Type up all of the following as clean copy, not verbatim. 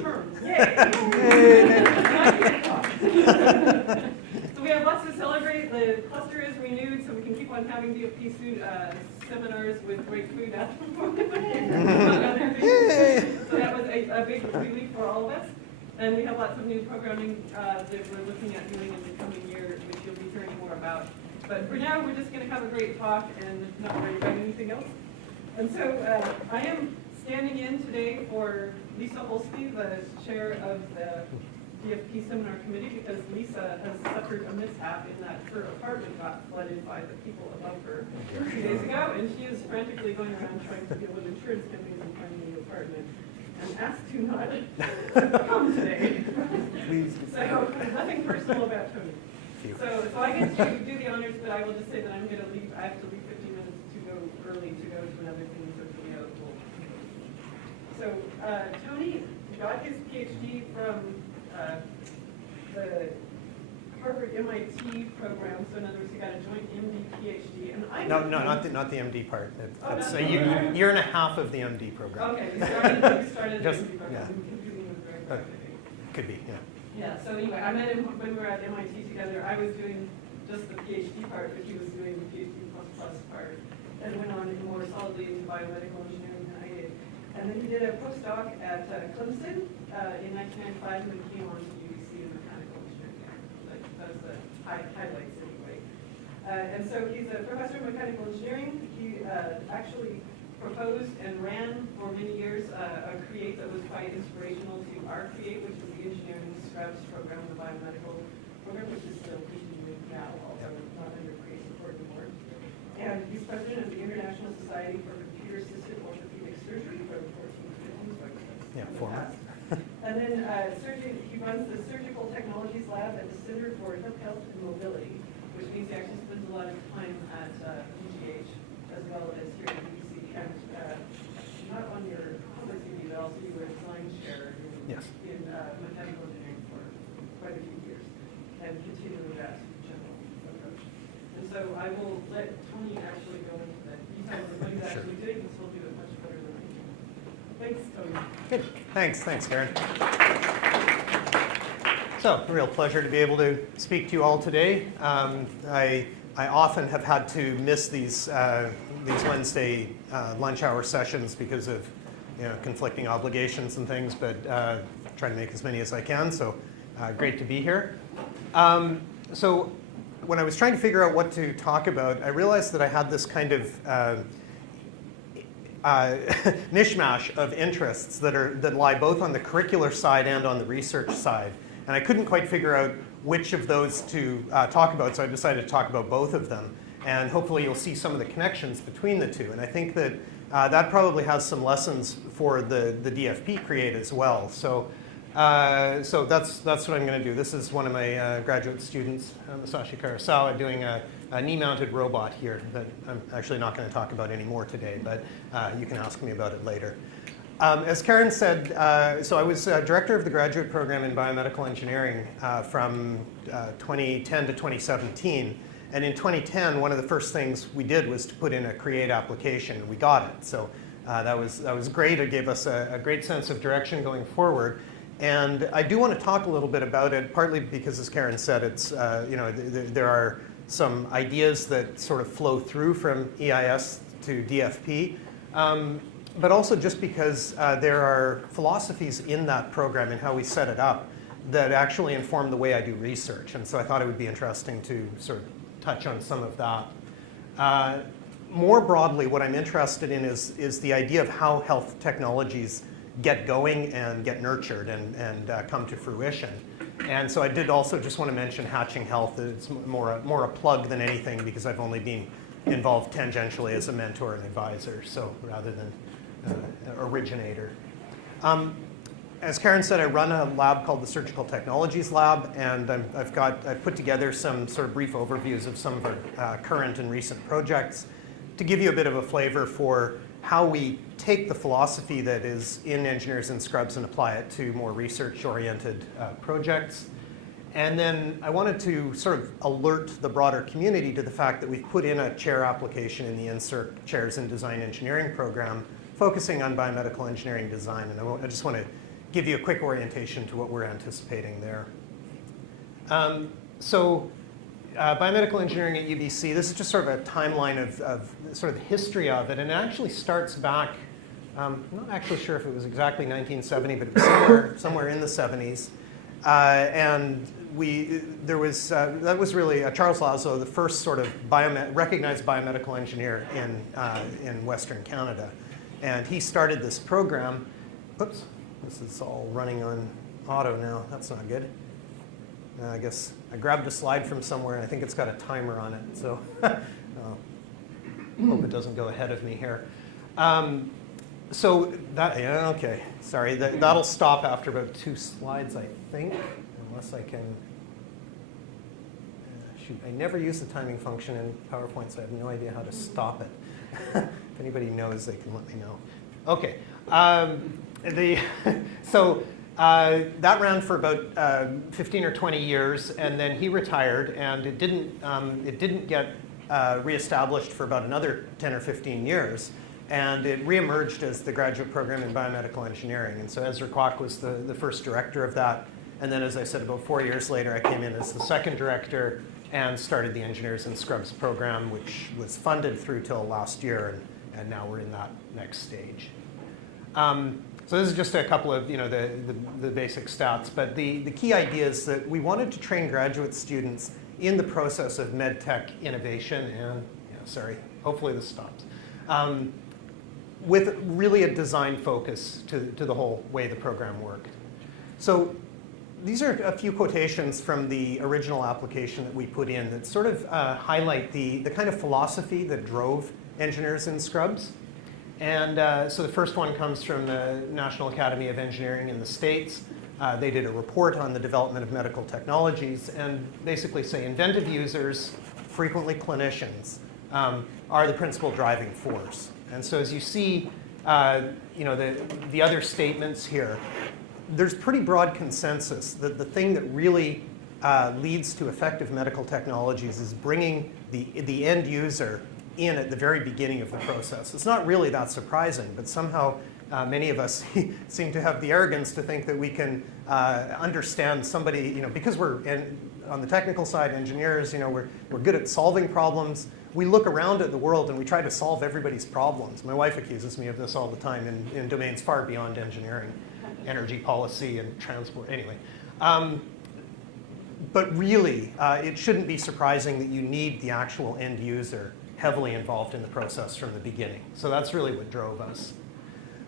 term. Yay! Yay. So we have lots to celebrate. The cluster is renewed, so we can keep on having DFP seminars with great food at the moment. So that was a big relief for all of us. And we have lots of new programming that we're looking at doing in the coming year, which you'll be hearing more about. But for now, we're just going to have a great talk and not worry about anything else. And so I am standing in today for Lisa Holsky, the chair of the DFP seminar committee, because Lisa has suffered a mishap in that her apartment got flooded by the people above her 2 days ago, and she is frantically going around trying to deal with insurance companies and find a new apartment. And asked to not come today. Please. So nothing personal about Tony. So I get to do the honors, but I will just say that I'm going to leave. I have to leave 15 minutes to go early to go to another thing. So Tony got his PhD from the Harvard MIT program. So in other words, he got a joint MD PhD. And I No, not the MD part. It's a year and a half of the MD program. Okay, we started Just, the MD program. yeah. I'm confusing him very much, I think. Could be, yeah. Yeah, so anyway, I met him when we were at MIT together. I was doing just the PhD part, but he was doing the PhD plus part, and went on more solidly into biomedical engineering than I did. And then he did a postdoc at Clemson in 1995, and then came on to UBC in mechanical engineering. That's the highlights anyway. And so he's a professor of mechanical engineering. He actually proposed and ran for many years a CREATE that was quite inspirational to our CREATE, which is the Engineering Scrubs program, the biomedical program, which is still continuing now, although not under CREATE support anymore. And he's president of the International Society for Computer-Assisted Orthopaedic Surgery from 1450s. Yeah, former. And then he runs the Surgical Technologies Lab at the Center for Hip Health and Mobility, which means he actually spends a lot of time at VGH as well as here at UBC. And not on your public CV, but also you were a design chair in mechanical engineering for quite a few years, and continuing that general approach. And so I will let Tony actually go into the details of what he's actually doing, because he'll do it much better than I can. Thanks, Tony. Good. Thanks, Karen. So, a real pleasure to be able to speak to you all today. I often have had to miss these Wednesday lunch hour sessions because of conflicting obligations and things, but try to make as many as I can. So great to be here. So when I was trying to figure out what to talk about, I realized that I had this kind of mishmash of interests that lie both on the curricular side and on the research side, and I couldn't quite figure out which of those to talk about, so I decided to talk about both of them. And hopefully you'll see some of the connections between the two. And I think that that probably has some lessons for the DFP CREATE as well. So that's what I'm going to do. This is one of my graduate students, Masashi Karasawa, doing a knee-mounted robot here that I'm actually not going to talk about anymore today, but you can ask me about it later. As Karen said, so I was director of the graduate program in biomedical engineering from 2010 to 2017. And in 2010, one of the first things we did was to put in a CREATE application, and we got it. So that was great. It gave us a great sense of direction going forward. And I do want to talk a little bit about it, partly because, as Karen said, it's there are some ideas that sort of flow through from EIS to DFP. But also just because there are philosophies in that program and how we set it up that actually inform the way I do research. And so I thought it would be interesting to sort of touch on some of that. More broadly, what I'm interested in is the idea of how health technologies get going and get nurtured and come to fruition. And so I did also just want to mention Hatching Health. It's more a plug than anything because I've only been involved tangentially as a mentor and advisor, so rather than originator. As Karen said, I run a lab called the Surgical Technologies Lab, and I've put together some sort of brief overviews of some of our current and recent projects to give you a bit of a flavor for how we take the philosophy that is in Engineers and Scrubs and apply it to more research-oriented projects. And then I wanted to sort of alert the broader community to the fact that we've put in a chair application in the NSERC Chairs in Design Engineering program focusing on biomedical engineering design. And I just want to give you a quick orientation to what we're anticipating there. Biomedical engineering at UBC, this is just sort of a timeline of sort of the history of it, and it actually starts back, I'm not actually sure if it was exactly 1970, but it was somewhere in the 70s. And that was really Charles Laszlo, the first sort of recognized biomedical engineer in Western Canada. And he started this program. Oops, this is all running on auto now. That's not good. I guess I grabbed a slide from somewhere, and I think it's got a timer on it. So hope it doesn't go ahead of me here. So that, yeah, okay, sorry. That'll stop after about 2 slides, I think, unless I can. Shoot, I never use the timing function in PowerPoint, so I have no idea how to stop it. If anybody knows, they can let me know. Okay. That ran for about 15 or 20 years, and then he retired, and it didn't get reestablished for about another 10 or 15 years. And it reemerged as the graduate program in biomedical engineering. And so Ezra Kwok was the first director of that. And then, as I said, about 4 years later, I came in as the second director and started the Engineers in Scrubs program, which was funded through till last year, and now we're in that next stage. So this is just a couple of the basic stats, but the key idea is that we wanted to train graduate students in the process of medtech innovation, and hopefully this stops, with really a design focus to the whole way the program worked. So these are a few quotations from the original application that we put in that sort of highlight the kind of philosophy that drove Engineers in Scrubs. And so the first one comes from the National Academy of Engineering in the States. They did a report on the development of medical technologies and basically say inventive users, frequently clinicians, are the principal driving force. And so as you see, the other statements here, there's pretty broad consensus that the thing that really leads to effective medical technologies is bringing the end user in at the very beginning of the process. It's not really that surprising, but somehow many of us seem to have the arrogance to think that we can understand somebody, because we're on the technical side, engineers, we're good at solving problems. We look around at the world and we try to solve everybody's problems. My wife accuses me of this all the time in domains far beyond engineering, energy policy and transport, anyway. But really, it shouldn't be surprising that you need the actual end user heavily involved in the process from the beginning. So that's really what drove us.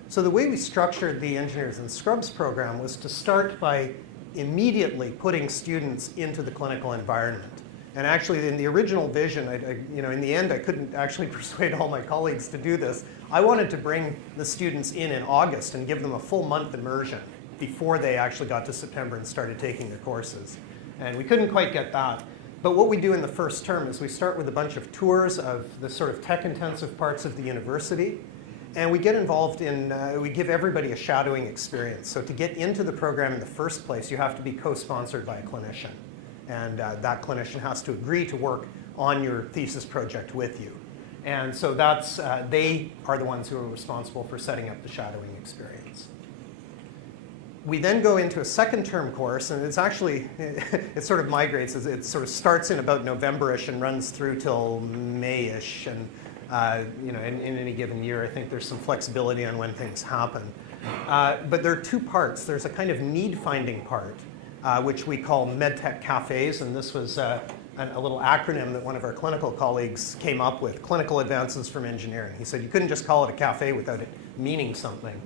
So the way we structured the Engineers in Scrubs program was to start by immediately putting students into the clinical environment. And actually, in the original vision, in the end, I couldn't actually persuade all my colleagues to do this. I wanted to bring the students in August and give them a full month immersion before they actually got to September and started taking their courses. And we couldn't quite get that. But what we do in the first term is we start with a bunch of tours of the sort of tech-intensive parts of the university. And we get involved in, we give everybody a shadowing experience. So to get into the program in the first place, you have to be co-sponsored by a clinician. And that clinician has to agree to work on your thesis project with you. And so that's, they are the ones who are responsible for setting up the shadowing experience. We then go into a second term course, and it's actually, it sort of migrates, it sort of starts in about November-ish and runs through till May-ish. And in any given year, I think there's some flexibility on when things happen. But there are two parts. There's a kind of need-finding part, which we call Medtech Cafes, and this was a little acronym that one of our clinical colleagues came up with, Clinical Advances from Engineering. He said you couldn't just call it a cafe without it meaning something.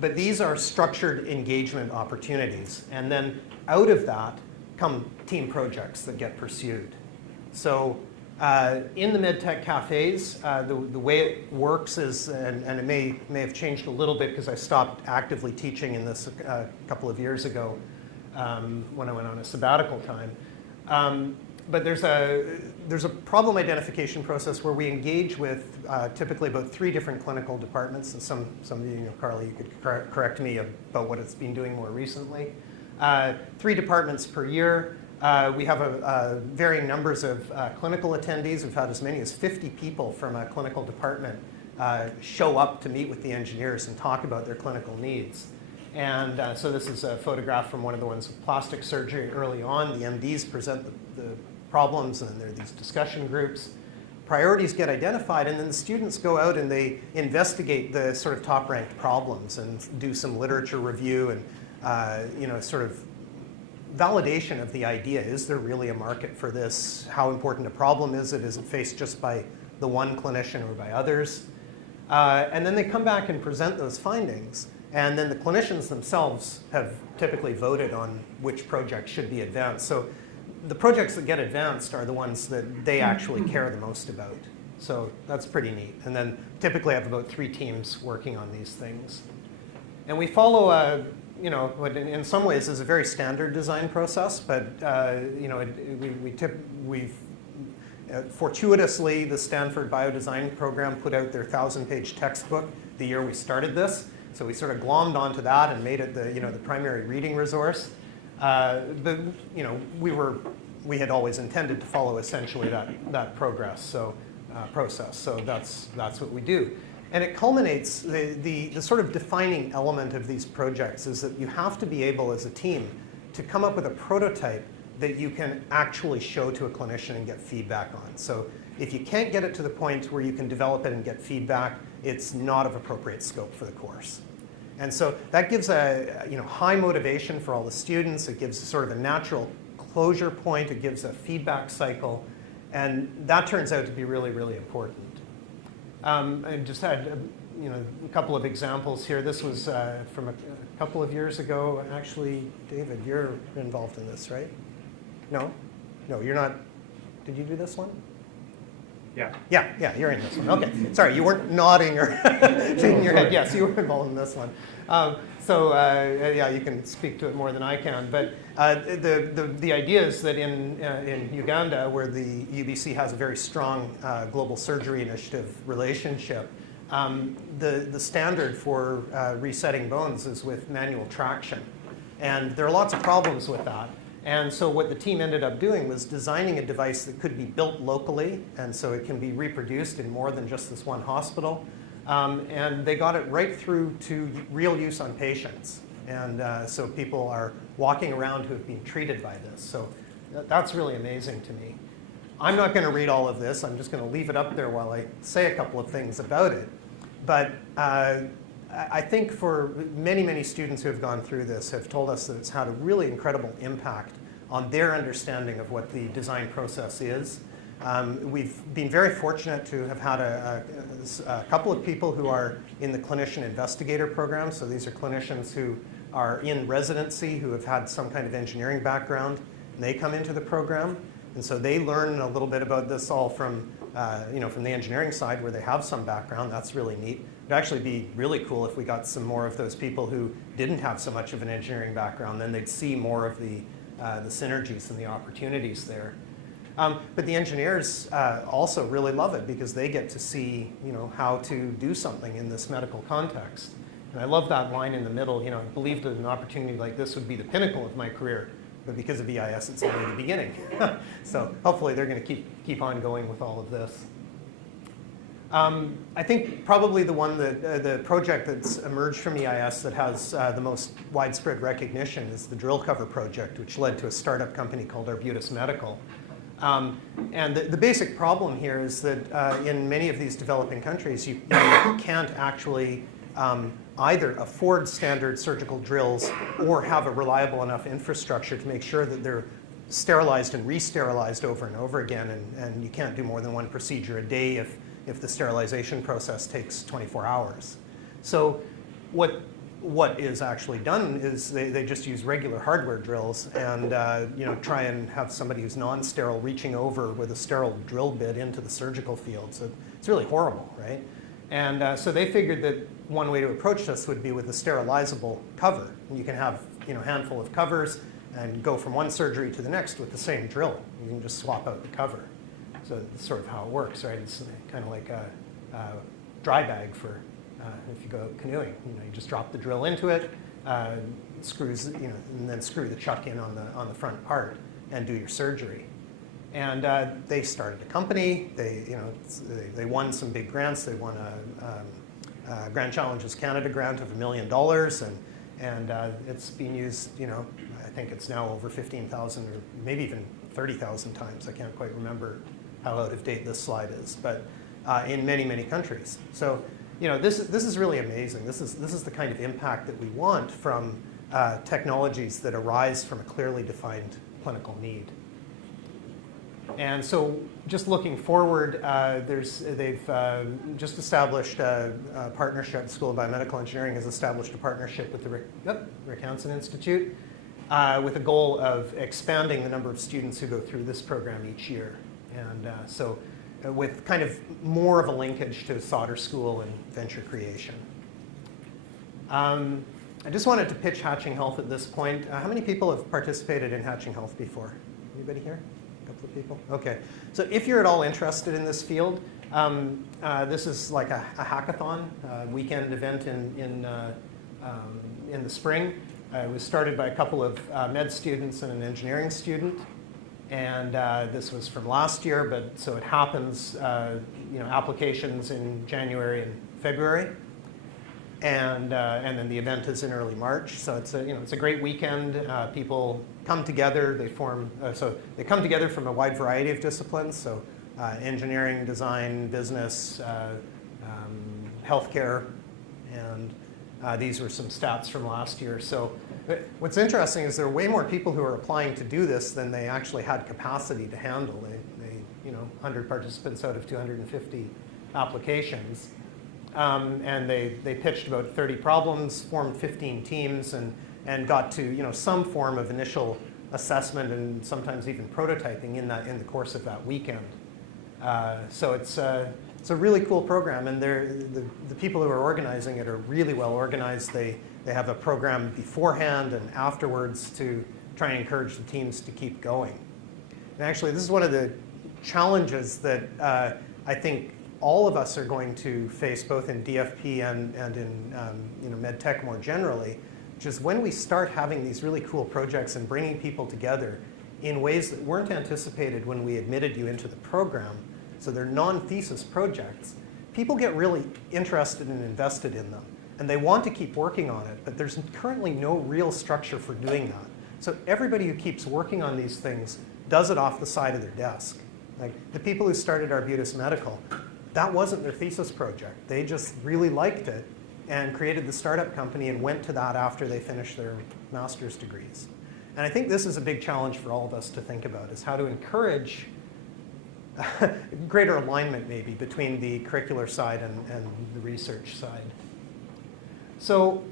But these are structured engagement opportunities, and then out of that come team projects that get pursued. So in the Medtech Cafes, the way it works is, and it may have changed a little bit because I stopped actively teaching in this a couple of years ago when I went on a sabbatical time. But there's a problem identification process where we engage with typically about 3 different clinical departments. And some of you, Carly, you could correct me about what it's been doing more recently. 3 departments per year. We have varying numbers of clinical attendees. We've had as many as 50 people from a clinical department show up to meet with the engineers and talk about their clinical needs. And so this is a photograph from one of the ones with plastic surgery early on. The MDs present the problems, and then there are these discussion groups. Priorities get identified, and then the students go out and they investigate the sort of top-ranked problems and do some literature review and sort of validation of the idea. Is there really a market for this? How important a problem is it? Is it faced just by the one clinician or by others? And then they come back and present those findings. And then the clinicians themselves have typically voted on which project should be advanced. So the projects that get advanced are the ones that they actually care the most about. So that's pretty neat. And then typically I have about 3 teams working on these things. And we follow what in some ways is a very standard design process, but fortuitously, the Stanford Biodesign program put out their 1,000-page textbook the year we started this. So we sort of glommed onto that and made it the primary reading resource. But we had always intended to follow essentially that process. So that's what we do. And it culminates, the sort of defining element of these projects is that you have to be able as a team to come up with a prototype that you can actually show to a clinician and get feedback on. So if you can't get it to the point where you can develop it and get feedback, it's not of appropriate scope for the course. And so that gives a high motivation for all the students. It gives sort of a natural closure point. It gives a feedback cycle. And that turns out to be really, really important. I just had a couple of examples here. This was from a couple of years ago. Actually, David, you're involved in this, right? No, you're not. Did you do this one? Yeah. Yeah, you're in this one. Okay, sorry, you weren't nodding or shaking your head. Yes, you were involved in this one. Yeah, you can speak to it more than I can. But the idea is that in Uganda, where the UBC has a very strong global surgery initiative relationship, the standard for resetting bones is with manual traction. And there are lots of problems with that. And so what the team ended up doing was designing a device that could be built locally, and so it can be reproduced in more than just this one hospital. And they got it right through to real use on patients. And so people are walking around who have been treated by this. So that's really amazing to me. I'm not going to read all of this. I'm just going to leave it up there while I say a couple of things about it. But I think for many, many students who have gone through this have told us that it's had a really incredible impact on their understanding of what the design process is. We've been very fortunate to have had a couple of people who are in the clinician investigator program. So these are clinicians who are in residency who have had some kind of engineering background, and they come into the program. And so they learn a little bit about this all from the engineering side where they have some background. That's really neat. It'd actually be really cool if we got some more of those people who didn't have so much of an engineering background. Then they'd see more of the synergies and the opportunities there. But the engineers also really love it because they get to see how to do something in this medical context. And I love that line in the middle. I believed that an opportunity like this would be the pinnacle of my career. But because of EIS, it's only the beginning. So hopefully they're going to keep on going with all of this. I think probably the project that's emerged from EIS that has the most widespread recognition is the drill cover project, which led to a startup company called Arbutus Medical. And the basic problem here is that in many of these developing countries, you can't actually either afford standard surgical drills or have a reliable enough infrastructure to make sure that they're sterilized and re-sterilized over and over again, and you can't do more than one procedure a day if the sterilization process takes 24 hours. So what is actually done is they just use regular hardware drills and try and have somebody who's non-sterile reaching over with a sterile drill bit into the surgical field. So it's really horrible, right? And so they figured that one way to approach this would be with a sterilizable cover. And you can have a handful of covers and go from one surgery to the next with the same drill. You can just swap out the cover. So that's sort of how it works, right? It's kind of like a dry bag for if you go canoeing. You just drop the drill into it, screws, and then screw the chuck in on the front part and do your surgery. And they started a company. They won some big grants. They won a Grand Challenges Canada grant of $1 million, And it's been used, I think it's now over 15,000 or maybe even 30,000 times. I can't quite remember how out of date this slide is, but in many, many countries. So, this is really amazing. This is the kind of impact that we want from technologies that arise from a clearly defined clinical need. And so, just looking forward, they've just established a partnership. School of Biomedical Engineering has established a partnership with the Rick Hansen Institute with a goal of expanding the number of students who go through this program each year. And so, with kind of more of a linkage to solder school and venture creation. I just wanted to pitch Hatching Health at this point. How many people have participated in Hatching Health before? Anybody here? A couple of people? Okay. So if you're at all interested in this field, this is like a hackathon, weekend event in the spring. It was started by a couple of med students and an engineering student. And this was from last year, but so it happens, applications in January and February. And then the event is in early March. So it's a great weekend. People come together. They form, they come together from a wide variety of disciplines. So engineering, design, business, healthcare, and these were some stats from last year. So what's interesting is there are way more people who are applying to do this than they actually had capacity to handle. They 100 participants out of 250 applications. And they pitched about 30 problems, formed 15 teams, and got to some form of initial assessment and sometimes even prototyping in the course of that weekend. So it's a really cool program, and the people who are organizing it are really well organized. They have a program beforehand and afterwards to try and encourage the teams to keep going. And actually, this is one of the challenges that I think all of us are going to face, both in DFP and in medtech more generally, which is when we start having these really cool projects and bringing people together in ways that weren't anticipated when we admitted you into the program. So they're non-thesis projects. People get really interested and invested in them, and they want to keep working on it, but there's currently no real structure for doing that. So everybody who keeps working on these things does it off the side of their desk. Like the people who started Arbutus Medical, that wasn't their thesis project. They just really liked it and created the startup company and went to that after they finished their master's degrees. And I think this is a big challenge for all of us to think about, is how to encourage greater alignment maybe between the curricular side and the research side. So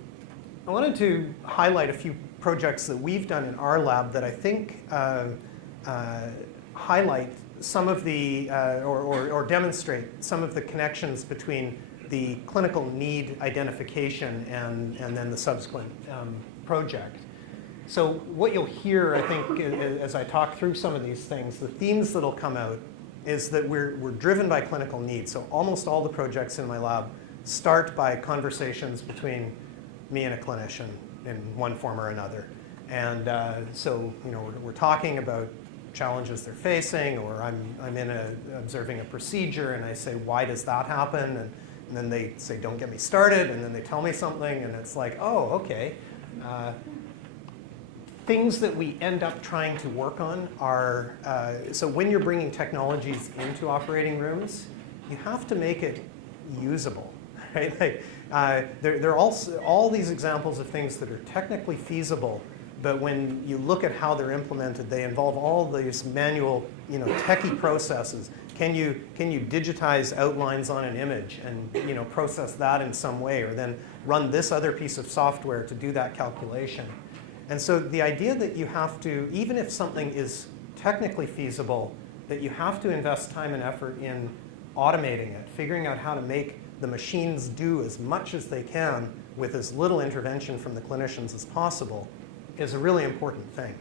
I wanted to highlight a few projects that we've done in our lab that I think highlight some of the, or demonstrate some of the connections between the clinical need identification and then the subsequent project. So what you'll hear, I think, as I talk through some of these things, the themes that'll come out is that we're driven by clinical need. So almost all the projects in my lab start by conversations between me and a clinician in one form or another. And so we're talking about challenges they're facing, or I'm observing a procedure and I say, why does that happen? And then they say, don't get me started, and then they tell me something, and it's like, oh, okay. Things that we end up trying to work on are, so when you're bringing technologies into operating rooms, you have to make it usable, right? Like, there are also all these examples of things that are technically feasible, but when you look at how they're implemented, they involve all these manual, techie processes. Can you digitize outlines on an image and process that in some way, or then run this other piece of software to do that calculation? And so the idea that you have to, even if something is technically feasible, that you have to invest time and effort in automating it, figuring out how to make the machines do as much as they can with as little intervention from the clinicians as possible, is a really important thing.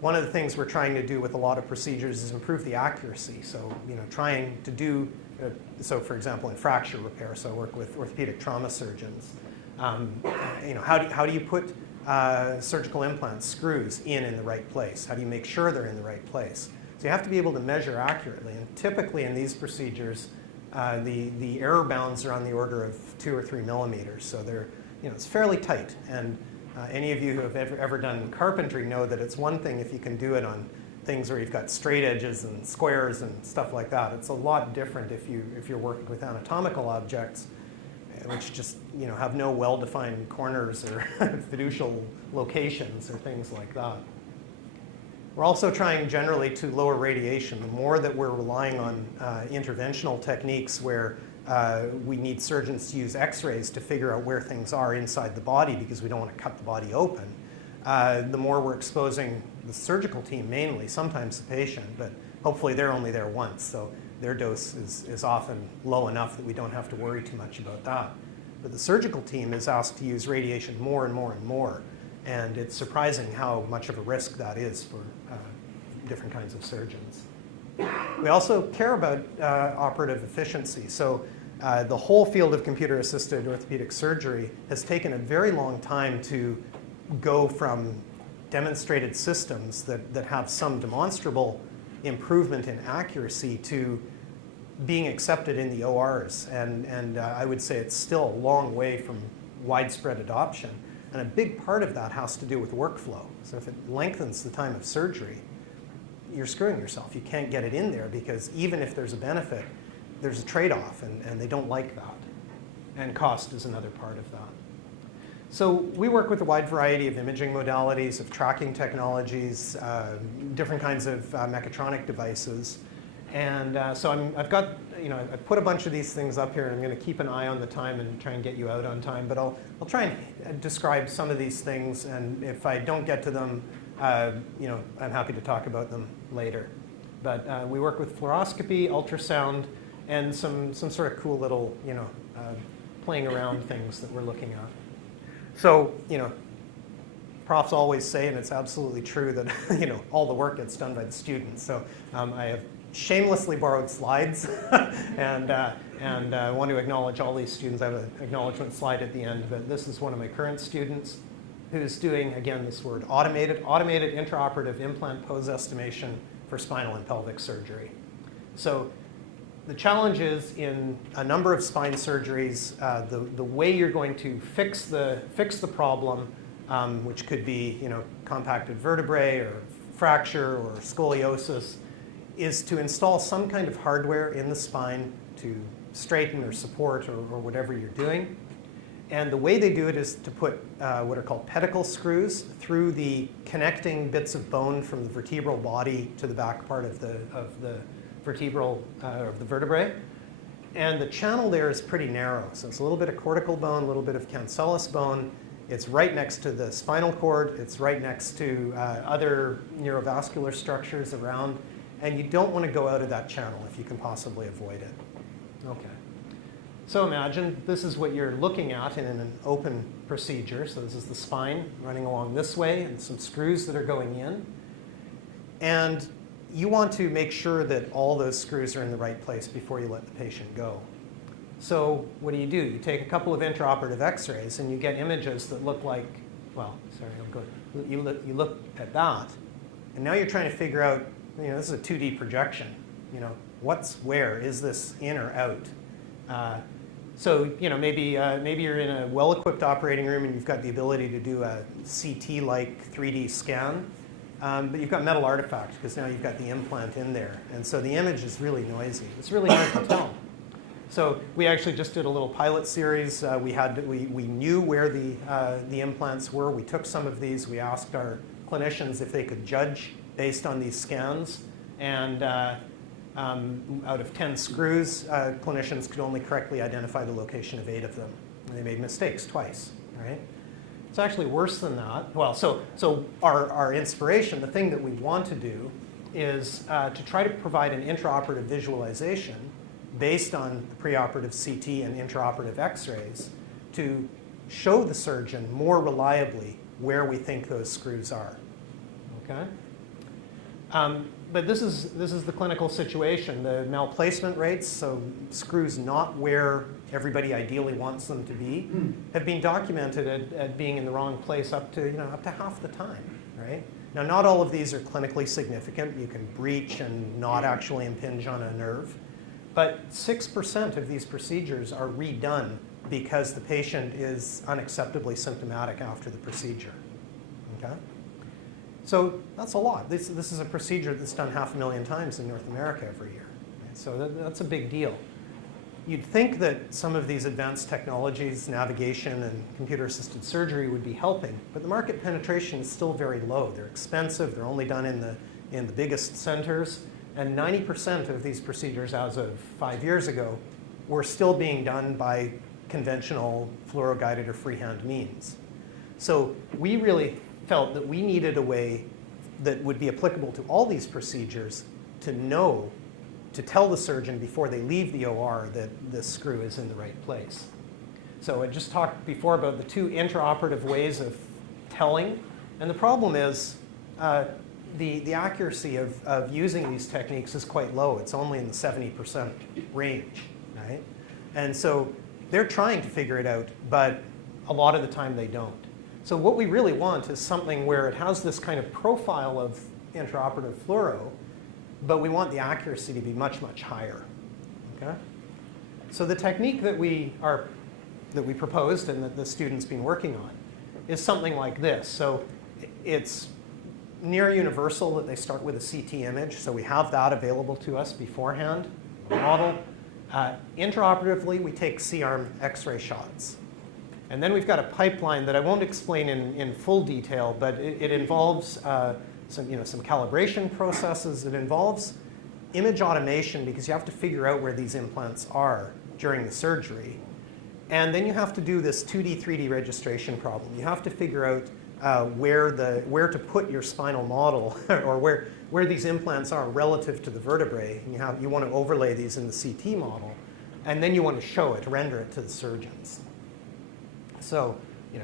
One of the things we're trying to do with a lot of procedures is improve the accuracy. So, trying to do, so for example, in fracture repair, so I work with orthopedic trauma surgeons. How do you put surgical implants, screws in the right place? How do you make sure they're in the right place? So you have to be able to measure accurately. And typically in these procedures, the error bounds are on the order of 2 or 3 millimeters. So it's fairly tight. And any of you who have ever done carpentry know that it's one thing if you can do it on things where you've got straight edges and squares and stuff like that. It's a lot different if you're working with anatomical objects, which just have no well-defined corners or fiducial locations or things like that. We're also trying generally to lower radiation. The more that we're relying on interventional techniques where we need surgeons to use x-rays to figure out where things are inside the body because we don't want to cut the body open, the more we're exposing the surgical team mainly, sometimes the patient, but hopefully they're only there once, so their dose is often low enough that we don't have to worry too much about that. But the surgical team is asked to use radiation more and more and more, and it's surprising how much of a risk that is for different kinds of surgeons. We also care about operative efficiency. So the whole field of computer-assisted orthopedic surgery has taken a very long time to go from demonstrated systems that have some demonstrable improvement in accuracy to being accepted in the ORs. And I would say it's still a long way from widespread adoption. And a big part of that has to do with workflow. So if it lengthens the time of surgery, you're screwing yourself. You can't get it in there because even if there's a benefit, there's a trade-off, and they don't like that. And cost is another part of that. So we work with a wide variety of imaging modalities, of tracking technologies, different kinds of mechatronic devices. And so I've got, I put a bunch of these things up here, and I'm going to keep an eye on the time and try and get you out on time. But I'll try and describe some of these things, and if I don't get to them, I'm happy to talk about them later. But we work with fluoroscopy, ultrasound, and some sort of cool little, playing around things that we're looking at. So, profs always say, and it's absolutely true, that all the work gets done by the students. So I have shamelessly borrowed slides, and I want to acknowledge all these students. I have an acknowledgement slide at the end, but this is one of my current students who's doing, again, this word, automated intraoperative implant pose estimation for spinal and pelvic surgery. So the challenge is in a number of spine surgeries, the way you're going to fix the problem, which could be compacted vertebrae or fracture or scoliosis, is to install some kind of hardware in the spine to straighten or support or whatever you're doing. And the way they do it is to put what are called pedicle screws through the connecting bits of bone from the vertebral body to the back part of the vertebral of the vertebrae. And the channel there is pretty narrow. So it's a little bit of cortical bone, a little bit of cancellous bone. It's right next to the spinal cord. It's right next to other neurovascular structures around. And you don't want to go out of that channel if you can possibly avoid it. Okay. So imagine this is what you're looking at in an open procedure. So this is the spine running along this way and some screws that are going in. And you want to make sure that all those screws are in the right place before you let the patient go. So what do? You take a couple of intraoperative x-rays and you get images that look like, well, sorry, I'll go. You look at that, and now you're trying to figure out, this is a 2D projection. What's where? Is this in or out? So maybe you're in a well-equipped operating room and you've got the ability to do a CT-like 3D scan, but you've got metal artifact because now you've got the implant in there, and so the image is really noisy. It's really hard to tell. So we actually just did a little pilot series. We knew where the implants were. We took some of these. We asked our clinicians if they could judge based on these scans, and out of 10 screws, clinicians could only correctly identify the location of 8 of them. And they made mistakes twice, right? It's actually worse than that. Well, so our inspiration, the thing that we want to do, is to try to provide an intraoperative visualization based on the preoperative CT and intraoperative x-rays to show the surgeon more reliably where we think those screws are, okay? But this is the clinical situation. The malplacement rates, so screws not where everybody ideally wants them to be, have been documented at being in the wrong place up to half the time, right? Now, not all of these are clinically significant. You can breach and not actually impinge on a nerve. But 6% of these procedures are redone because the patient is unacceptably symptomatic after the procedure. Okay? So that's a lot. This is a procedure that's done 500,000 times in North America every year. So that's a big deal. You'd think that some of these advanced technologies, navigation and computer-assisted surgery, would be helping, but the market penetration is still very low. They're expensive. They're only done in the biggest centers, and 90% of these procedures as of 5 years ago were still being done by conventional fluoro-guided or freehand means. So we really felt that we needed a way that would be applicable to all these procedures to tell the surgeon before they leave the OR that the screw is in the right place. So I just talked before about the two intraoperative ways of telling, and the problem is the accuracy of using these techniques is quite low. It's only in the 70% range, right? And so they're trying to figure it out, but a lot of the time they don't. So what we really want is something where it has this kind of profile of intraoperative fluoro, but we want the accuracy to be much, much higher. Okay? So the technique that we proposed and that the student's been working on is something like this. So it's near universal that they start with a CT image, so we have that available to us beforehand, a model. Intraoperatively, we take C-arm X-ray shots. And then we've got a pipeline that I won't explain in full detail, but it involves some calibration processes. It involves image automation because you have to figure out where these implants are during the surgery. And then you have to do this 2D, 3D registration problem. You have to figure out where to put your spinal model or where these implants are relative to the vertebrae. And you want to overlay these in the CT model, and then you want to show it, render it to the surgeons. So,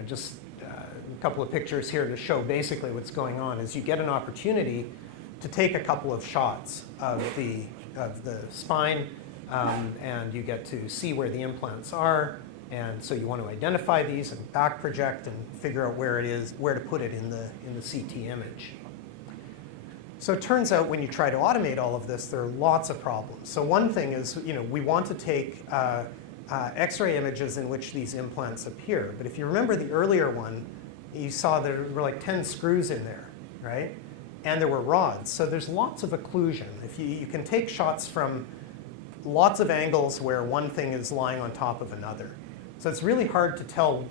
just a couple of pictures here to show basically what's going on is you get an opportunity to take a couple of shots of the spine, and you get to see where the implants are. And so you want to identify these and back project and figure out where it is, where to put it in the CT image. So it turns out when you try to automate all of this, there are lots of problems. So one thing is, we want to take X-ray images in which these implants appear. But if you remember the earlier one, you saw there were like 10 screws in there, right? And there were rods. So there's lots of occlusion. If you can take shots from lots of angles where one thing is lying on top of another. So it's really hard to tell,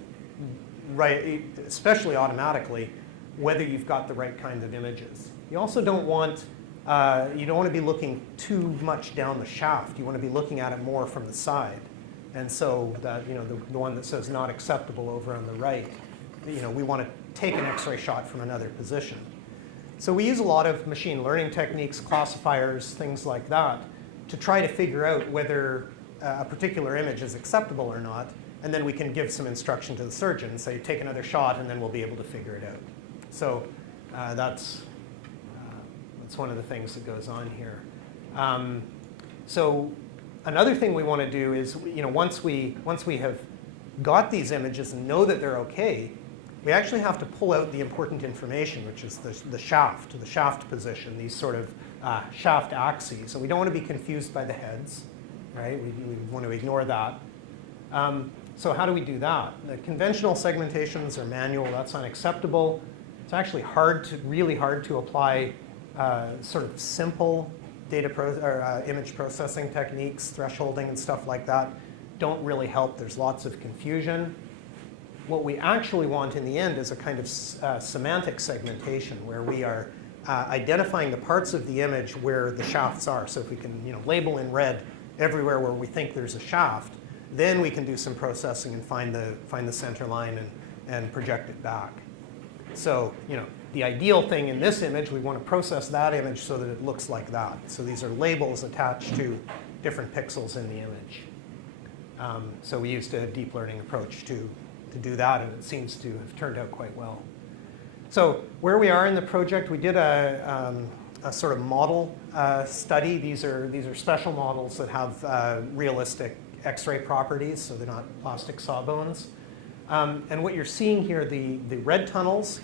right, especially automatically, whether you've got the right kind of images. You also don't want to be looking too much down the shaft. You want to be looking at it more from the side. And so that, the one that says not acceptable over on the right, we want to take an X-ray shot from another position. So we use a lot of machine learning techniques, classifiers, things like that, to try to figure out whether a particular image is acceptable or not. And then we can give some instruction to the surgeon, say, take another shot, and then we'll be able to figure it out. So that's one of the things that goes on here. So another thing we want to do is, once we have got these images and know that they're okay, we actually have to pull out the important information, which is the shaft position, these sort of shaft axes. So we don't want to be confused by the heads, right? We want to ignore that. So how do we do that? The conventional segmentations are manual. That's unacceptable. It's actually really hard to apply sort of simple image processing techniques, thresholding and stuff like that. Don't really help. There's lots of confusion. What we actually want in the end is a kind of semantic segmentation where we are identifying the parts of the image where the shafts are. So if we can label in red everywhere where we think there's a shaft, then we can do some processing and find the center line and project it back. So the ideal thing in this image, we want to process that image so that it looks like that. So these are labels attached to different pixels in the image. So we used a deep learning approach to do that, and it seems to have turned out quite well. So where we are in the project, we did a sort of model study. These are special models that have realistic X-ray properties, so they're not plastic sawbones. And what you're seeing here, the red tunnels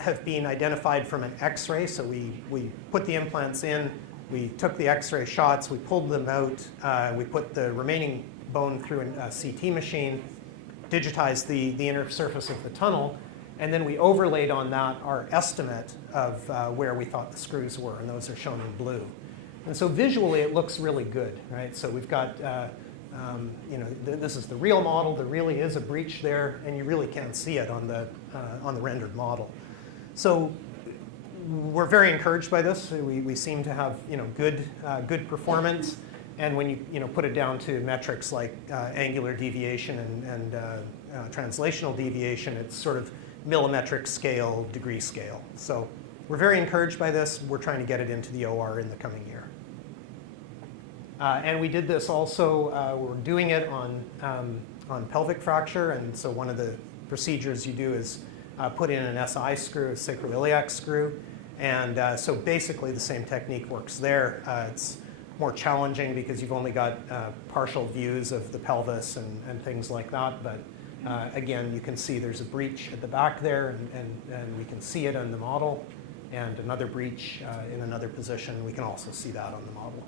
have been identified from an X-ray. So we put the implants in, we took the X-ray shots, we pulled them out, we put the remaining bone through a CT machine, digitized the inner surface of the tunnel, and then we overlaid on that our estimate of where we thought the screws were, and those are shown in blue. And so visually it looks really good, right? So we've got, this is the real model. There really is a breach there, and you really can't see it on the rendered model. So we're very encouraged by this. We seem to have good performance, and when you put it down to metrics like angular deviation and translational deviation, it's sort of millimetric scale, degree scale. So we're very encouraged by this. We're trying to get it into the OR in the coming year. And we did this also, we're doing it on pelvic fracture, and so one of the procedures you do is put in an SI screw, a sacroiliac screw, and so basically the same technique works there. It's more challenging because you've only got partial views of the pelvis and things like that, but again, you can see there's a breach at the back there, and we can see it on the model, and another breach in another position. We can also see that on the model.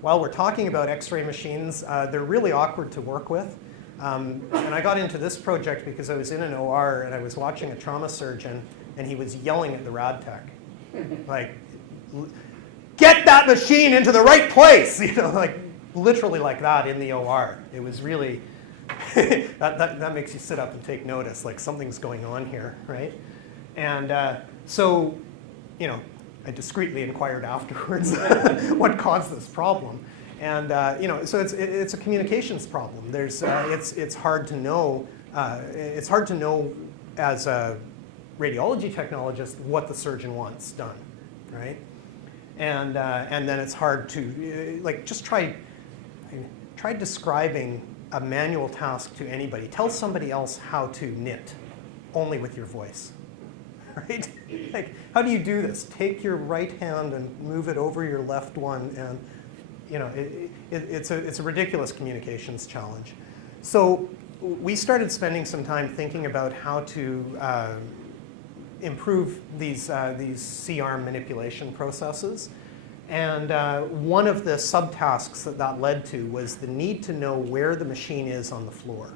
While we're talking about X-ray machines, they're really awkward to work with. And I got into this project because I was in an OR and I was watching a trauma surgeon, and he was yelling at the rad tech, like, get that machine into the right place, like literally like that in the OR. It was really, that makes you sit up and take notice, like something's going on here, right? And so, I discreetly inquired afterwards what caused this problem. And so it's a communications problem. There's it's hard to know. It's hard to know as a radiology technologist what the surgeon wants done, right? And then it's hard to just try describing a manual task to anybody. Tell somebody else how to knit, only with your voice, right? Like, how do you do this? Take your right hand and move it over your left one, and it's a ridiculous communications challenge. So we started spending some time thinking about how to improve these C-arm manipulation processes. And one of the subtasks that led to was the need to know where the machine is on the floor.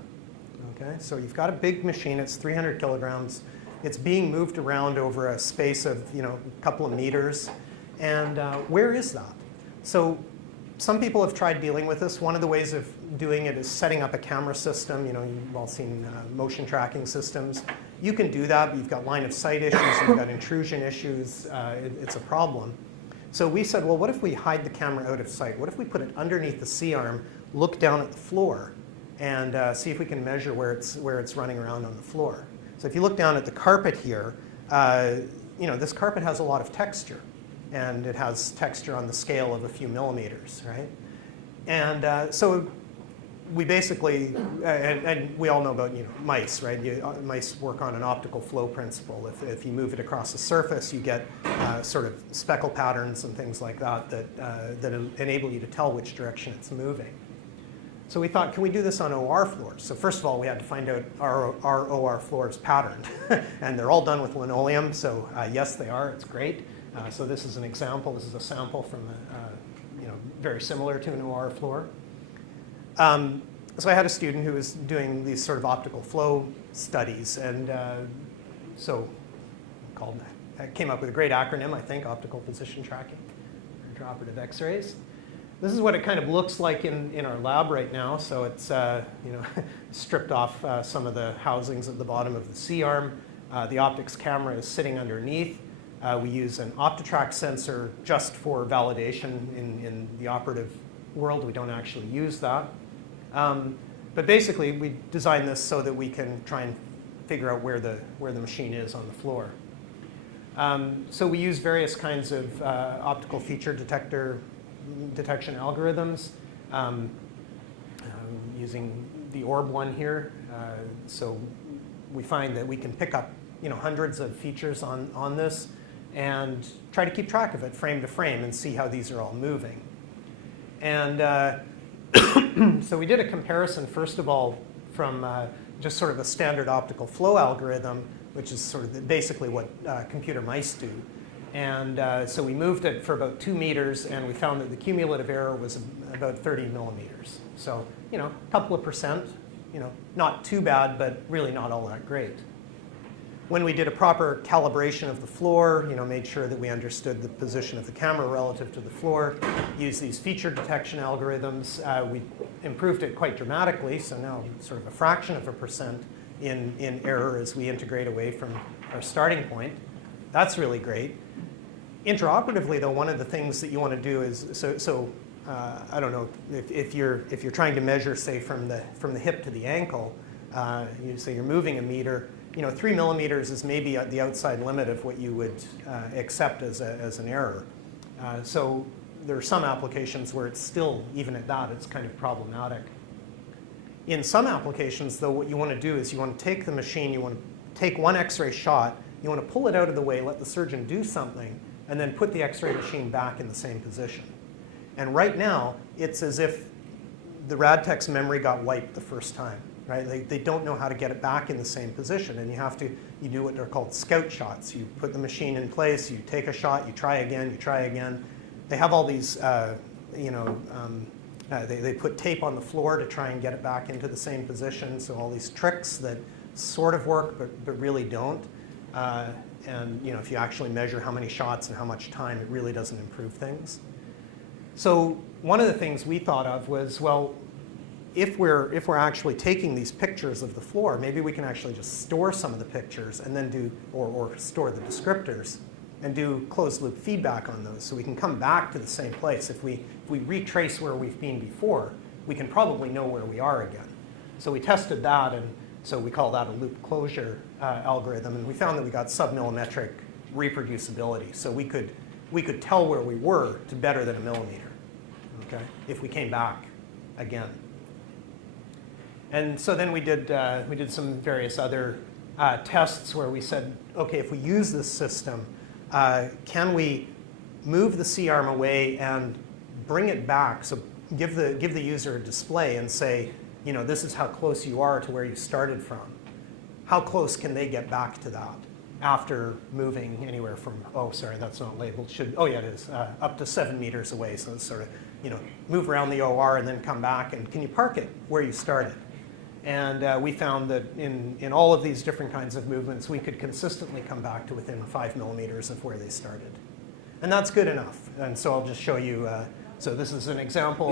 Okay, so you've got a big machine, it's 300 kilograms. It's being moved around over a space of a couple of meters. And where is that? So some people have tried dealing with this. One of the ways of doing it is setting up a camera system. You've all seen motion tracking systems. You can do that, but you've got line of sight issues, you've got intrusion issues. It's a problem. So we said, well, what if we hide the camera out of sight? What if we put it underneath the C-arm, look down at the floor, and see if we can measure where it's running around on the floor? So if you look down at the carpet here, this carpet has a lot of texture, and it has texture on the scale of a few millimeters, right? And so we basically, and we all know about mice, right? Mice work on an optical flow principle. If you move it across a surface, you get sort of speckle patterns and things like that that enable you to tell which direction it's moving. So we thought, can we do this on OR floors? So first of all, we had to find out our OR floors patterned. And they're all done with linoleum, so yes, they are. It's great. So this is an example. This is a sample from very similar to an OR floor. So I had a student who was doing these sort of optical flow studies, and I came up with a great acronym, I think, optical position tracking, intraoperative X-rays. This is what it kind of looks like in our lab right now. So it's stripped off some of the housings at the bottom of the C-arm. The OPTIX camera is sitting underneath. We use an OptiTrack sensor just for validation in the operative world. We don't actually use that. But basically, we designed this so that we can try and figure out where the machine is on the floor. So we use various kinds of optical feature detection algorithms, using the orb one here. So we find that we can pick up hundreds of features on this and try to keep track of it frame to frame and see how these are all moving. And so we did a comparison, first of all, from just sort of a standard optical flow algorithm, which is sort of basically what computer mice do. And so we moved it for about 2 meters, and we found that the cumulative error was about 30 millimeters. So, you know, a couple of percent, you know, not too bad, but really not all that great. When we did a proper calibration of the floor, you know, made sure that we understood the position of the camera relative to the floor, used these feature detection algorithms, we improved it quite dramatically, so now sort of a fraction of a percent in error as we integrate away from our starting point. That's really great. Intraoperatively, though, one of the things that you want to do is, I don't know, if you're trying to measure, say, from the hip to the ankle, you say you're moving a meter, you know, 3 millimeters is maybe at the outside limit of what you would accept as an error. So there are some applications where it's still, even at that, it's kind of problematic. In some applications, though, what you want to do is you want to take the machine, you want to take one X-ray shot, you want to pull it out of the way, let the surgeon do something, and then put the X-ray machine back in the same position. And right now, it's as if the RadTech's memory got wiped the first time. Right? They don't know how to get it back in the same position, and you do what they're called scout shots. You put the machine in place, you take a shot, you try again. They have all these, they put tape on the floor to try and get it back into the same position, so all these tricks that sort of work but really don't. And you know, if you actually measure how many shots and how much time, it really doesn't improve things. So one of the things we thought of was, well, if we're actually taking these pictures of the floor, maybe we can actually just store some of the pictures and then do, or store the descriptors and do closed loop feedback on those, so we can come back to the same place. If we retrace where we've been before, we can probably know where we are again. So we tested that, and so we call that a loop closure algorithm, and we found that we got submillimetric reproducibility. So we could tell where we were to better than a millimeter, okay, if we came back again. And so then we did some various other tests where we said, okay, if we use this system, can we move the C-arm away and bring it back? So give the user a display and say, you know, this is how close you are to where you started from. How close can they get back to that after moving anywhere from, oh, sorry, that's not labeled. Oh, yeah, it is, up to 7 meters away. So it's sort of, you know, move around the OR and then come back, and can you park it where you started? And we found that in all of these different kinds of movements, we could consistently come back to within 5 millimeters of where they started. And that's good enough. And so I'll just show you, so this is an example.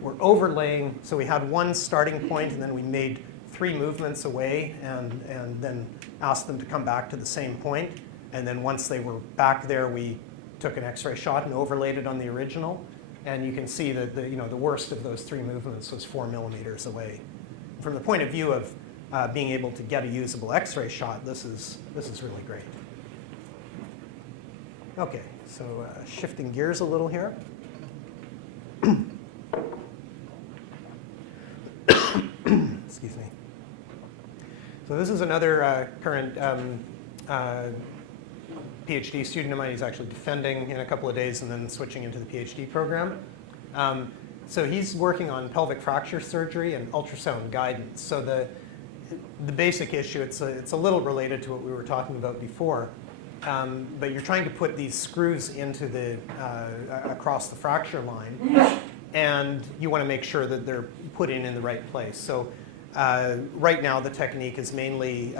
We're overlaying, so we had one starting point, and then we made 3 movements away, and then asked them to come back to the same point. And then once they were back there, we took an X-ray shot and overlaid it on the original. And you can see that the worst of those 3 movements was 4 millimeters away. From the point of view of being able to get a usable X-ray shot, this is really great. Okay, so shifting gears a little here. Excuse me. So this is another current PhD student of mine. He's actually defending in a couple of days and then switching into the PhD program. So he's working on pelvic fracture surgery and ultrasound guidance. So the basic issue, it's a little related to what we were talking about before, but you're trying to put these screws into across the fracture line, and you want to make sure that they're put in the right place. So right now the technique is mainly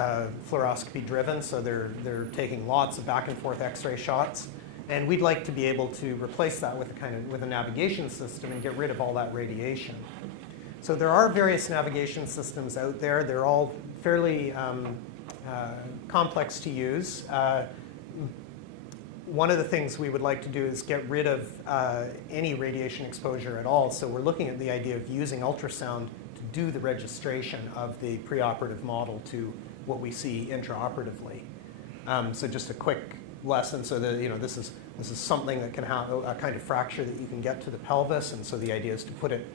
fluoroscopy driven, so they're taking lots of back and forth X-ray shots. And we'd like to be able to replace that with a navigation system and get rid of all that radiation. So there are various navigation systems out there. They're all fairly complex to use. One of the things we would like to do is get rid of any radiation exposure at all. So we're looking at the idea of using ultrasound to do the registration of the preoperative model to what we see intraoperatively. So just a quick lesson. So this is something that can have a kind of fracture that you can get to the pelvis, and so the idea is to put it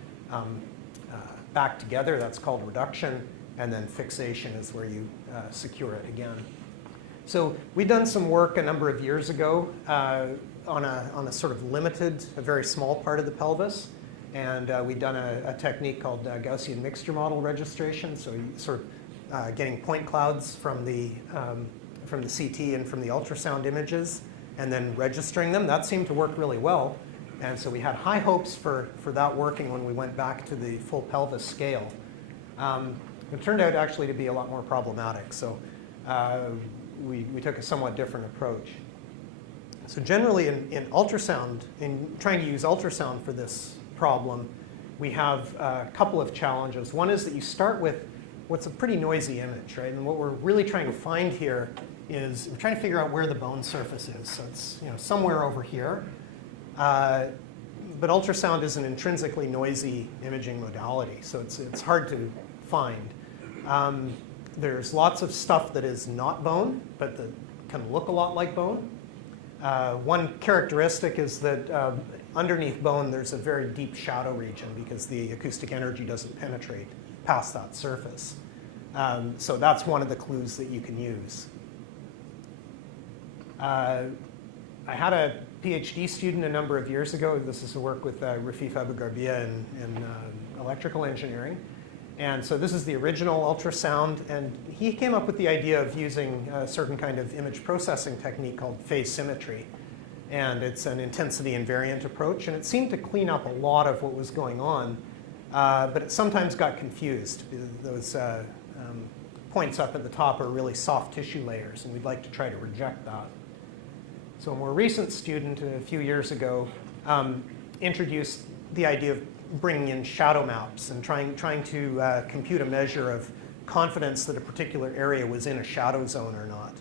back together. That's called reduction, and then fixation is where you secure it again. So we've done some work a number of years ago on a sort of limited, a very small part of the pelvis, and we've done a technique called Gaussian mixture model registration. So you sort of getting point clouds from the CT and from the ultrasound images, and then registering them. That seemed to work really well. And so we had high hopes for that working when we went back to the full pelvis scale. It turned out actually to be a lot more problematic. So we took a somewhat different approach. So generally in ultrasound, in trying to use ultrasound for this problem, we have a couple of challenges. One is that you start with what's a pretty noisy image, right? And what we're really trying to find here is we're trying to figure out where the bone surface is. So it's somewhere over here. But ultrasound is an intrinsically noisy imaging modality, so it's hard to find. There's lots of stuff that is not bone, but that can look a lot like bone. One characteristic is that underneath bone there's a very deep shadow region because the acoustic energy doesn't penetrate past that surface. So that's one of the clues that you can use. I had a PhD student a number of years ago. This is a work with Rafif Abou-Garbia in electrical engineering. And so this is the original ultrasound, and he came up with the idea of using a certain kind of image processing technique called phase symmetry. And it's an intensity invariant approach, and it seemed to clean up a lot of what was going on, but it sometimes got confused. Those points up at the top are really soft tissue layers, and we'd like to try to reject that. So a more recent student a few years ago introduced the idea of bringing in shadow maps and trying to compute a measure of confidence that a particular area was in a shadow zone or not.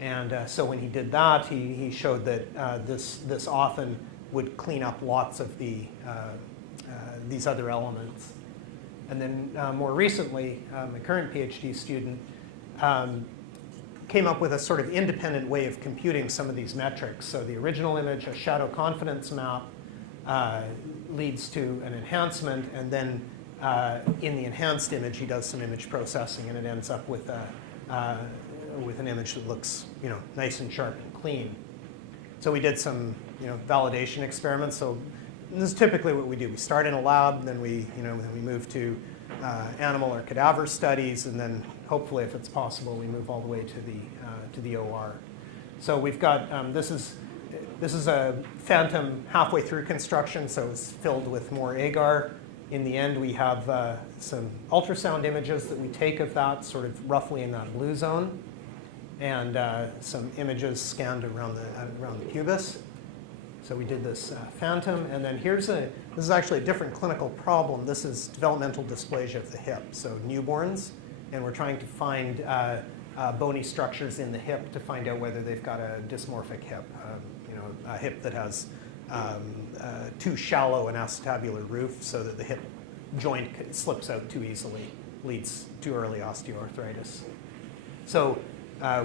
And so when he did that, he showed that this often would clean up lots of these other elements. And then more recently, my current PhD student came up with a sort of independent way of computing some of these metrics. So the original image, a shadow confidence map, leads to an enhancement, and then in the enhanced image he does some image processing, and it ends up with an image that looks nice and sharp and clean. So we did some validation experiments. So this is typically what we do. We start in a lab, then we move to animal or cadaver studies, and then hopefully, if it's possible, we move all the way to the OR. So we've got this is a phantom halfway through construction, so it's filled with more agar. In the end, we have some ultrasound images that we take of that, sort of roughly in that blue zone, and some images scanned around the pubis. So we did this phantom, and then this is actually a different clinical problem. This is developmental dysplasia of the hip, so newborns, and we're trying to find bony structures in the hip to find out whether they've got a dysmorphic hip, a hip that has too shallow an acetabular roof so that the hip joint slips out too easily, leads to early osteoarthritis. So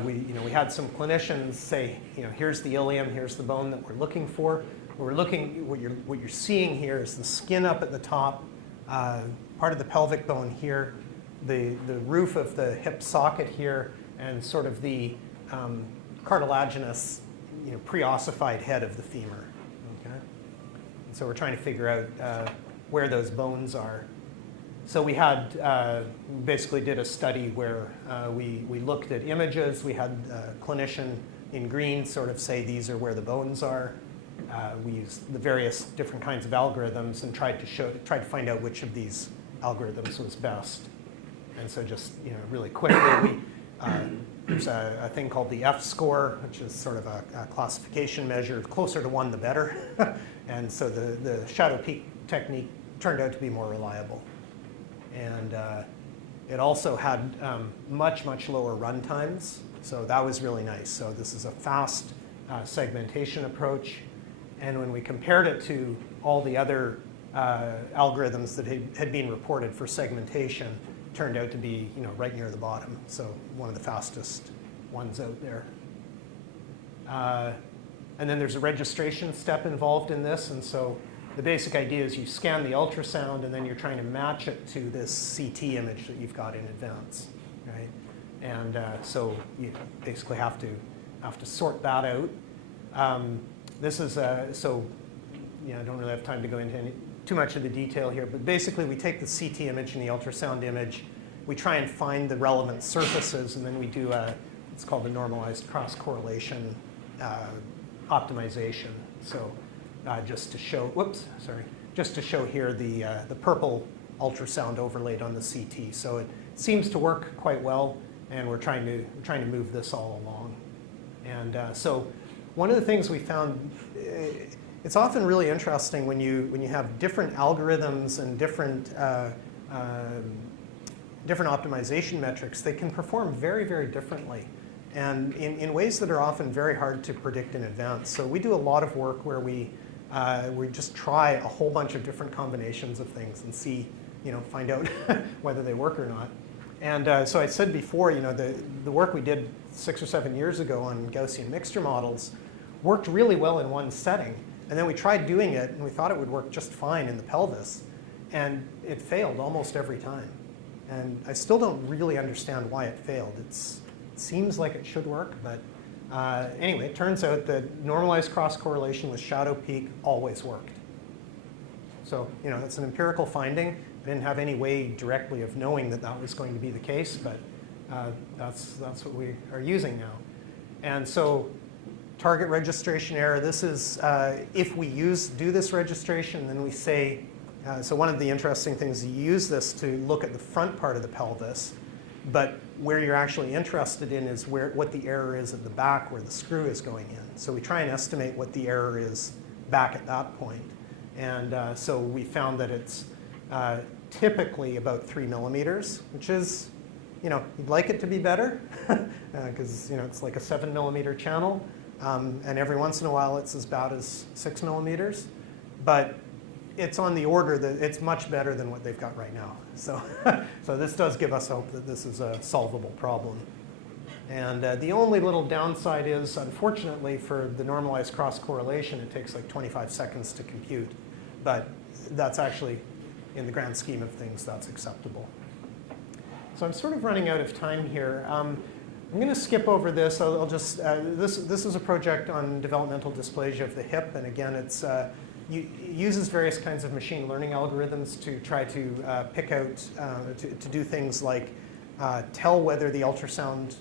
we had some clinicians say, here's the ilium, here's the bone that we're looking for. What you're seeing here is the skin up at the top, part of the pelvic bone here, the roof of the hip socket here, and sort of the cartilaginous, pre-ossified head of the femur. Okay? And so we're trying to figure out where those bones are. So we had basically did a study where we looked at images. We had a clinician in green sort of say these are where the bones are. We used the various different kinds of algorithms and tried to find out which of these algorithms was best. And so just really quickly, there's a thing called the F-score, which is sort of a classification measure. Closer to 1, the better. And so the shadow peak technique turned out to be more reliable. And it also had much, much lower run times. So that was really nice. So this is a fast segmentation approach. And when we compared it to all the other algorithms that had been reported for segmentation, turned out to be right near the bottom. So one of the fastest ones out there. And then there's a registration step involved in this. And so the basic idea is you scan the ultrasound, and then you're trying to match it to this CT image that you've got in advance, right? And so you basically have to sort that out. This is I don't really have time to go into too much of the detail here, but basically we take the CT image and the ultrasound image, we try and find the relevant surfaces, and then we do it's called the normalized cross correlation optimization. So just to show, just to show here the purple ultrasound overlaid on the CT. So it seems to work quite well, and we're trying to move this all along. And so one of the things we found, it's often really interesting when you have different algorithms and different optimization metrics. They can perform very, very differently, and in ways that are often very hard to predict in advance. So we do a lot of work where we just try a whole bunch of different combinations of things and see, find out whether they work or not. And so I said before, the work we did 6 or 7 years ago on Gaussian mixture models worked really well in one setting. And then we tried doing it, and we thought it would work just fine in the pelvis. And it failed almost every time. And I still don't really understand why it failed. It seems like it should work, but anyway, it turns out that normalized cross-correlation with shadow peak always worked. So, that's an empirical finding. I didn't have any way directly of knowing that that was going to be the case, but that's what we are using now. And so target registration error, this is if we do this registration, then we say, so one of the interesting things, you use this to look at the front part of the pelvis, but where you're actually interested in is what the error is at the back where the screw is going in. So we try and estimate what the error is back at that point. And so we found that it's typically about 3 millimeters, which is, you'd like it to be better, because it's like a 7 millimeter channel, and every once in a while it's as bad as 6 millimeters, but it's on the order that it's much better than what they've got right now. So, so this does give us hope that this is a solvable problem. And the only little downside is, unfortunately, for the normalized cross-correlation, it takes like 25 seconds to compute. But that's actually, in the grand scheme of things, that's acceptable. So I'm sort of running out of time here. I'm going to skip over this. I'll just, this is a project on developmental dysplasia of the hip. And again, it uses various kinds of machine learning algorithms to try to pick out, to do things like tell whether the ultrasound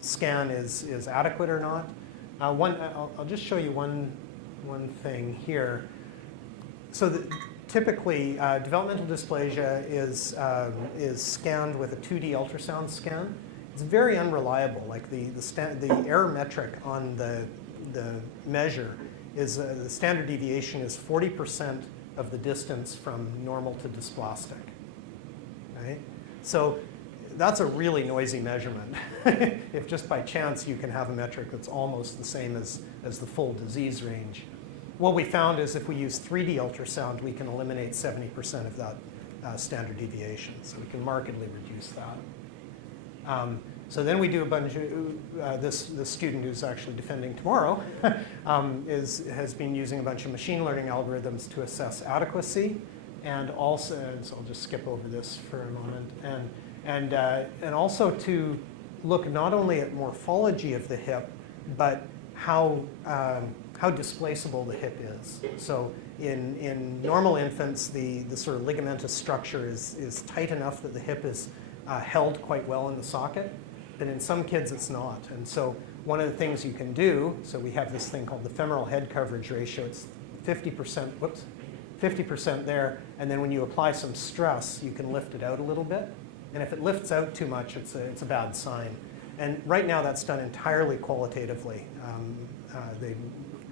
scan is adequate or not. I'll just show you one thing here. So typically, developmental dysplasia is scanned with a 2D ultrasound scan. It's very unreliable. Like the error metric on the measure is the standard deviation is 40% of the distance from normal to dysplastic. Right? So that's a really noisy measurement. If just by chance you can have a metric that's almost the same as the full disease range. What we found is if we use 3D ultrasound, we can eliminate 70% of that standard deviation. So we can markedly reduce that. So then we do a bunch of, this student who's actually defending tomorrow has been using a bunch of machine learning algorithms to assess adequacy, and also, so I'll just skip over this for a moment, and also to look not only at morphology of the hip, but how displaceable the hip is. So in normal infants, the sort of ligamentous structure is tight enough that the hip is held quite well in the socket, but in some kids it's not. And so one of the things you can do, so we have this thing called the femoral head coverage ratio. It's 50% there, and then when you apply some stress, you can lift it out a little bit. And if it lifts out too much, it's a bad sign. And right now that's done entirely qualitatively. The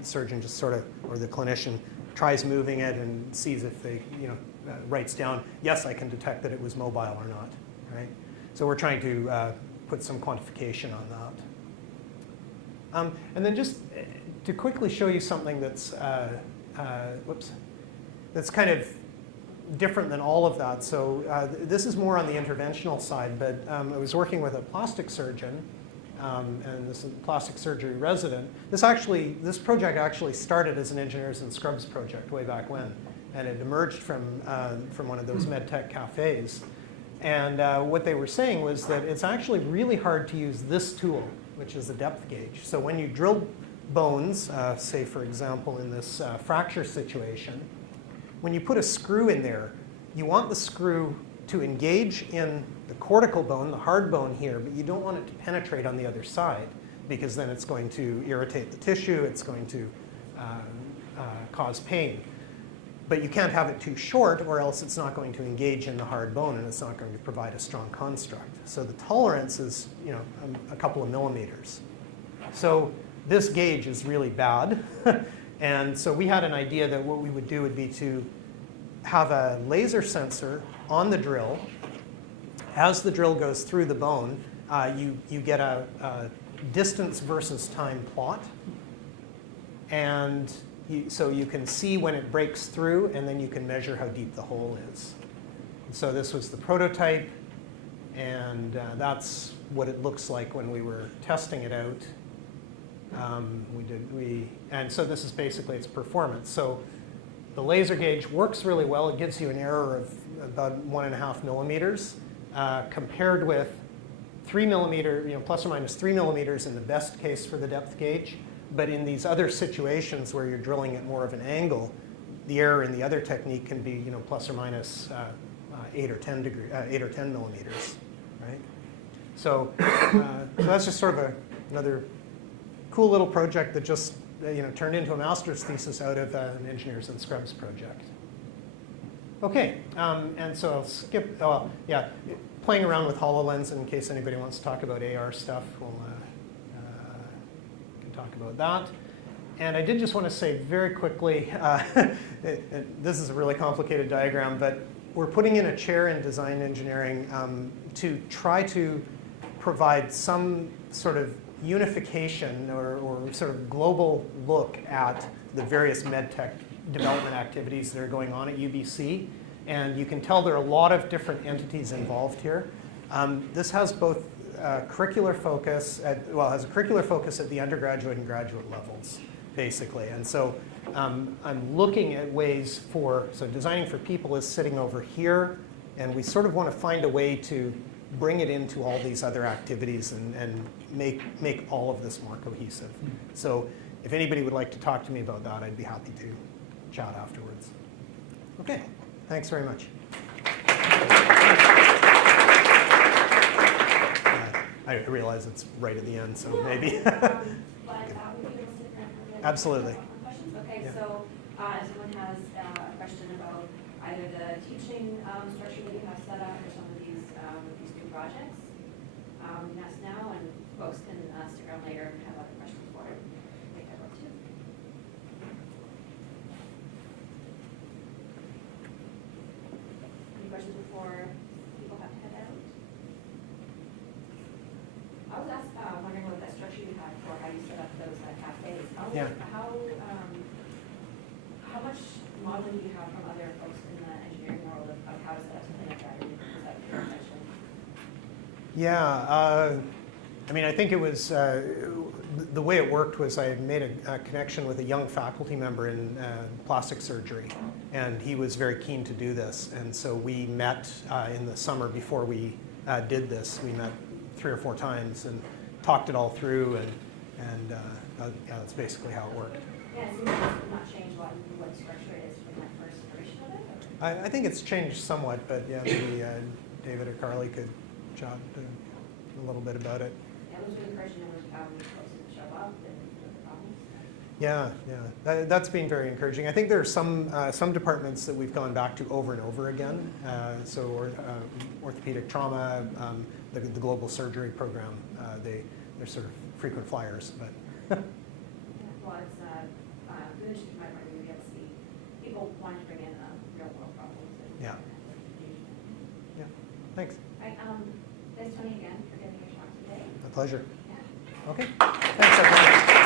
surgeon just sort of, or the clinician, tries moving it and sees if they, writes down, yes, I can detect that it was mobile or not, right? So we're trying to put some quantification on that. And then just to quickly show you something that's, that's kind of different than all of that. So this is more on the interventional side, but I was working with a plastic surgeon, and this is a plastic surgery resident. This project actually started as an engineers and scrubs project way back when, and it emerged from one of those Medtech cafes. And what they were saying was that it's actually really hard to use this tool, which is a depth gauge. So when you drill bones, say for example in this fracture situation, when you put a screw in there, you want the screw to engage in the cortical bone, the hard bone here, but you don't want it to penetrate on the other side, because then it's going to irritate the tissue, it's going to cause pain. But you can't have it too short, or else it's not going to engage in the hard bone and it's not going to provide a strong construct. So the tolerance is, you know, a couple of millimeters. So this gauge is really bad. And so we had an idea that what we would do would be to have a laser sensor on the drill. As the drill goes through the bone, you get a distance versus time plot. And so you can see when it breaks through, and then you can measure how deep the hole is. So this was the prototype, and that's what it looks like when we were testing it out. And so this is basically its performance. So the laser gauge works really well. It gives you an error of about 1.5 millimeters, compared with 3 millimeter, you know, plus or minus 3 millimeters in the best case for the depth gauge. But in these other situations where you're drilling at more of an angle, the error in the other technique can be, you know, plus or minus 8 or 10 millimeters, right? So, so that's just sort of another cool little project that just, you know, turned into a master's thesis out of an Engineers and Scrubs project. Okay, and so I'll skip. Oh, yeah, playing around with HoloLens in case anybody wants to talk about AR stuff. We'll talk about that. And I did just want to say very quickly, this is a really complicated diagram, but we're putting in a chair in design engineering to try to provide some sort of unification or sort of global look at the various medtech development activities that are going on at UBC. And you can tell there are a lot of different entities involved here. This has both curricular focus, has a curricular focus at the undergraduate and graduate levels, basically. And so I'm looking at ways so Designing for People is sitting over here, and we sort of want to find a way to bring it into all these other activities and make all of this more cohesive. So if anybody would like to talk to me about that, I'd be happy to chat afterwards. Okay, thanks very much. I realize it's right at the end, so maybe. Absolutely. Questions? Okay, Yeah. so if someone has a question about either the teaching structure that you have set up or some of these new projects, you can ask now, and folks can stick around later and have other questions for it. I think I will too. Any questions before people have to head out? I was wondering what that structure you had for how you set up those cafes. Yeah. How much modeling do you have from other folks in the engineering world of how to set up something like that? Was that your intention? Yeah, I mean, I think it was, the way it worked was I made a connection with a young faculty member in plastic surgery, and he was very keen to do this. And so we met in the summer before we did this. We met 3 or 4 times and talked it all through, and yeah, that's basically how it worked. Yeah, it seems like it's not changed what structure it is from that first iteration of it? I think it's changed somewhat, but yeah, maybe David or Carly could chat a little bit about it. Yeah, it was really encouraging when folks didn't show up and the problems. Yeah. That's been very encouraging. I think there are some departments that we've gone back to over and over again. So orthopedic trauma, the global surgery program, they're sort of frequent flyers. But Yeah, well, it's good to my part to be able to see people wanting to bring in real world problems. And, Yeah. Yeah. Thanks. Right, thanks, Tony, again, for giving your talk today. A pleasure. Yeah. Okay. Thanks, everyone.